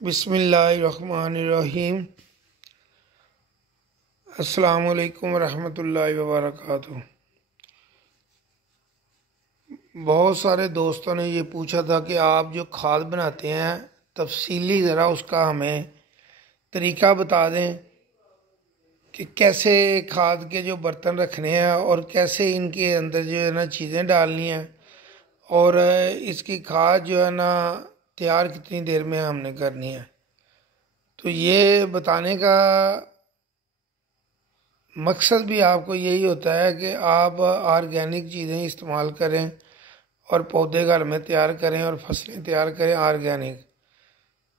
बिस्मिल्लाहिर्रहमानिर्रहीम। अस्सलामुअलैकुम रहमतुल्लाहि व बरकातुहू। बहुत सारे दोस्तों ने ये पूछा था कि आप जो खाद बनाते हैं तफसीली ज़रा उसका हमें तरीका बता दें कि कैसे खाद के जो बर्तन रखने हैं और कैसे इनके अंदर जो है ना चीज़ें डालनी हैं और इसकी खाद जो है ना तैयार कितनी देर में हमने करनी है। तो ये बताने का मकसद भी आपको यही होता है कि आप ऑर्गेनिक चीज़ें इस्तेमाल करें और पौधे घर में तैयार करें और फसलें तैयार करें ऑर्गेनिक।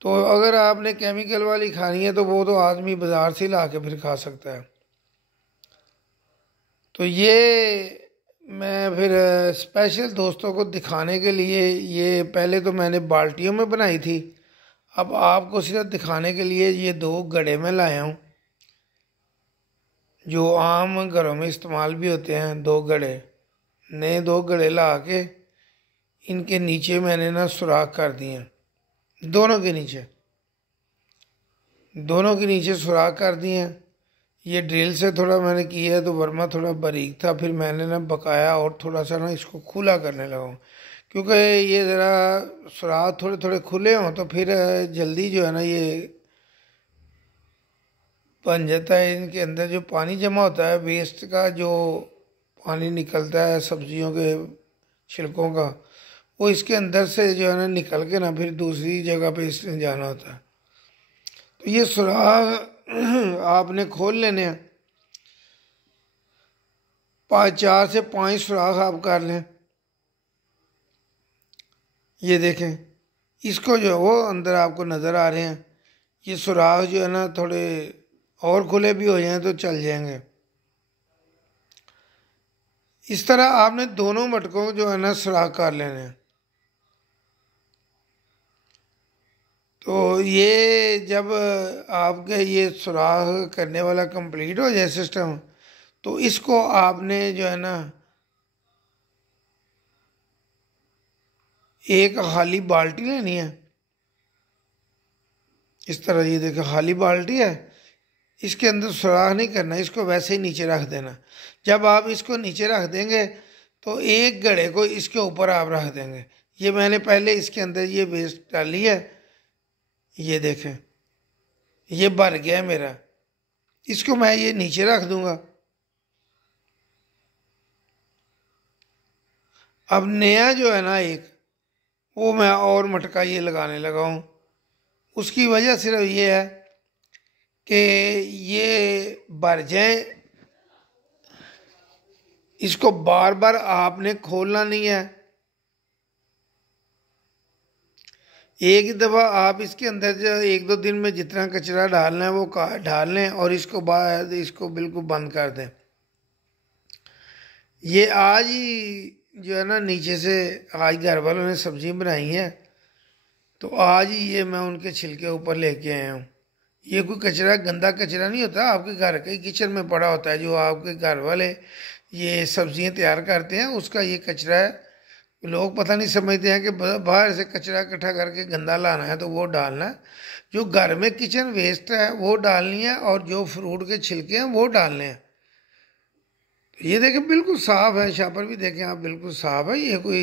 तो अगर आपने केमिकल वाली खानी है तो वो तो आदमी बाज़ार से ला के फिर खा सकता है। तो ये मैं फिर स्पेशल दोस्तों को दिखाने के लिए ये पहले तो मैंने बाल्टियों में बनाई थी, अब आपको सिर्फ दिखाने के लिए ये 2 घड़े में लाया हूँ जो आम घरों में इस्तेमाल भी होते हैं। 2 घड़े नए 2 घड़े ला के इनके नीचे मैंने ना सुराख कर दिए हैं, दोनों के नीचे सुराख कर दिए हैं। ये ड्रिल से थोड़ा मैंने किया है तो वर्मा थोड़ा बारीक था, फिर मैंने ना बकाया और थोड़ा सा ना इसको खुला करने लगा हूँ, क्योंकि ये ज़रा सुराख थोड़े थोड़े खुले हों तो फिर जल्दी जो है ना ये बन जाता है। इनके अंदर जो पानी जमा होता है वेस्ट का, जो पानी निकलता है सब्जियों के छिलकों का, वो इसके अंदर से जो है ना निकल के ना फिर दूसरी जगह पे इसने जाना होता है। तो ये सुराख आपने खोल लेने हैं, 4 से 5 सुराख आप कर लें। ये देखें, इसको जो है वो अंदर आपको नज़र आ रहे हैं। ये सुराख जो है ना थोड़े और खुले भी हो जाएं तो चल जाएंगे। इस तरह आपने दोनों मटकों को जो है ना सुराख कर लेने हैं। तो ये जब आपके ये सुराख करने वाला कंप्लीट हो जाए सिस्टम, तो इसको आपने जो है ना एक खाली बाल्टी लेनी है। इस तरह ये देखो खाली बाल्टी है, इसके अंदर सुराख नहीं करना, इसको वैसे ही नीचे रख देना। जब आप इसको नीचे रख देंगे तो एक घड़े को इसके ऊपर आप रख देंगे। ये मैंने पहले इसके अंदर ये वेस्ट डाली है, ये देखें ये भर गया है मेरा। इसको मैं ये नीचे रख दूंगा। अब नया जो है ना एक वो मैं और मटका ये लगाने लगा हूँ। उसकी वजह सिर्फ ये है कि ये भर जाए, इसको बार बार आपने खोलना नहीं है। एक ही दफ़ा आप इसके अंदर जो 1-2 दिन में जितना कचरा डालना है वो डाल लें और इसको बाद इसको बिल्कुल बंद कर दें। ये आज ही जो है ना नीचे से आज घर वालों ने सब्जी बनाई है तो आज ही ये मैं उनके छिलके ऊपर लेके आया हूँ। ये कोई कचरा गंदा कचरा नहीं होता, आपके घर के किचन में पड़ा होता है जो आपके घर वाले ये सब्जियां तैयार करते हैं उसका ये कचरा है। लोग पता नहीं समझते हैं कि बाहर से कचरा इकट्ठा करके गंदा लाना है तो वो डालना है। जो घर में किचन वेस्ट है वो डालनी है और जो फ्रूट के छिलके हैं वो डालने हैं। तो ये देखें बिल्कुल साफ़ है, शापर भी देखें आप बिल्कुल साफ़ है। ये कोई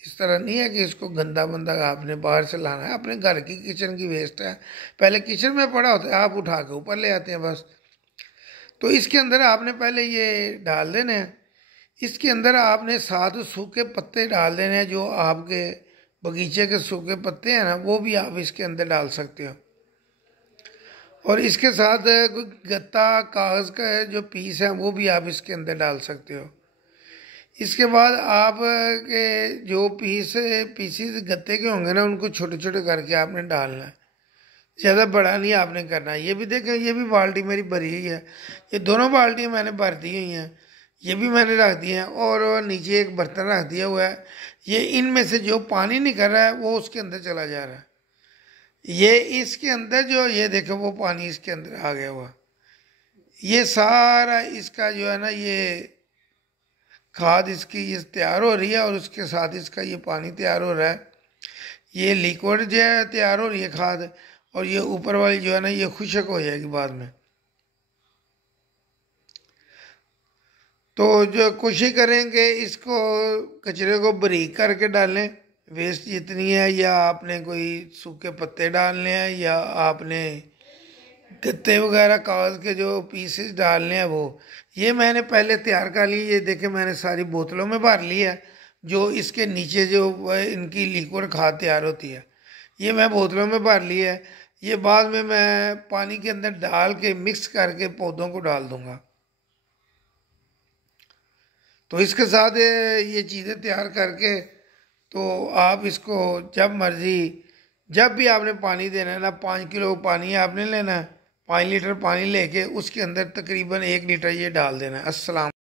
इस तरह नहीं है कि इसको गंदा बंदा आपने बाहर से लाना है, अपने घर की किचन की वेस्ट है, पहले किचन में पड़ा होता है आप उठा के ऊपर ले आते हैं बस। तो इसके अंदर आपने पहले ये डाल देने हैं। इसके अंदर आपने 7 सूखे पत्ते डाल देने हैं, जो आपके बगीचे के सूखे पत्ते हैं ना वो भी आप इसके अंदर डाल सकते हो। और इसके साथ कोई गत्ता कागज़ का जो पीस है वो भी आप इसके अंदर डाल सकते हो। इसके बाद आप के जो पीसीस गत्ते के होंगे ना उनको छोटे छोटे करके आपने डालना है, ज़्यादा बड़ा नहीं आपने करना। ये भी देखें ये भी बाल्टी मेरी भरी हुई है, ये दोनों बाल्टियाँ मैंने भर दी हुई हैं, ये भी मैंने रख दी हैं और नीचे एक बर्तन रख दिया हुआ है। ये इनमें से जो पानी निकल रहा है वो उसके अंदर चला जा रहा है। ये इसके अंदर जो ये देखो वो पानी इसके अंदर आ गया हुआ, ये सारा इसका जो है ना ये खाद इसकी ये तैयार हो रही है और उसके साथ इसका ये पानी तैयार हो रहा है। ये लिक्विड जो है तैयार हो रही है खाद, और ये ऊपर वाली जो है ना ये खुशक हो जाएगी बाद में। तो जो कोशिश करेंगे इसको कचरे को बारीक करके डालें, वेस्ट जितनी है, या आपने कोई सूखे पत्ते डालने हैं, या आपने गत्ते वगैरह कागज़ के जो पीसेस डालने हैं वो। ये मैंने पहले तैयार कर ली, ये देखे मैंने सारी बोतलों में भर ली है। जो इसके नीचे जो इनकी लिक्विड खाद तैयार होती है, ये मैं बोतलों में भर ली है। ये बाद में मैं पानी के अंदर डाल के मिक्स करके पौधों को डाल दूंगा। तो इसके साथ ये चीज़ें तैयार करके, तो आप इसको जब मर्ज़ी, जब भी आपने पानी देना है ना, 5 किलो पानी आपने लेना है, 5 लीटर पानी लेके उसके अंदर तकरीबन 1 लीटर ये डाल देना है। अस्सलाम।